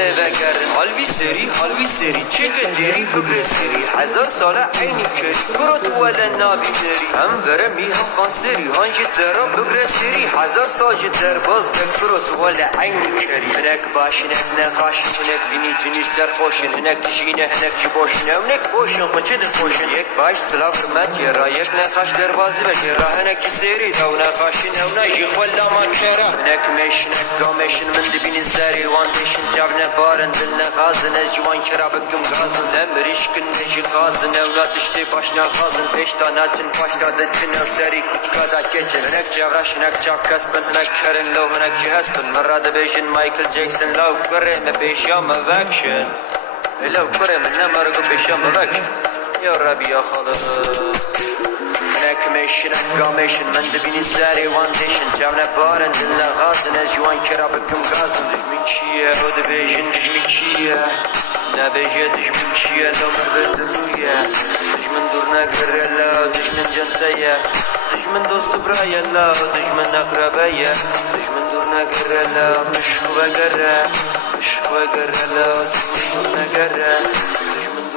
همه بگردن حالوی سری چه دری فکر سری 1000 ساله عینی کری کرد ولا نابی دری هم ورمی هم قانسری هانج درا بگره سری 1000 سال جدر باز بکرد ولا عینی کری هنک باشن هنک نخاشن هنک دینی جنی سرخوشن هنک تشینه هنک جبوشن هنک بوشن خوچه دخوشن یک باش سلاف رمت یرا یک نخاش در بازی بجرا هنک سری دو نخاشن او نجیخ ولا ما چرا هنک میشن گامشن من دبین زری واندشن جبنه بارن دل نغازن از جوان کرا بگم غازن نمریش کن نجی غازن او ناتشتی باشنا غازن پیشتا ناتن پاشتا دجن او سری کچکا دا کچن هنک جوراش هنک جاب کسبن هنک کرن لو هنک جهستن مراد بیشن مایکل جیکسن لو کره مبیشا موکشن لو کره من نمارگو بیشا موکشن یا ربی یا خالق هنک میشن گامشن من دبینی سری واندشن جوانه بارن دل نغازن از جوان کرا بگم غازن دجمین چیه رو دبیشن دجمین چیه نبیجه دجمین چیه لو مرد رویه دجمن دور نگره لا دجمن جنتیه دجمن دوست برایه لا دجمن اقربیه دجمن دور نگره لا مشکو بگره لا دجمن دور نگره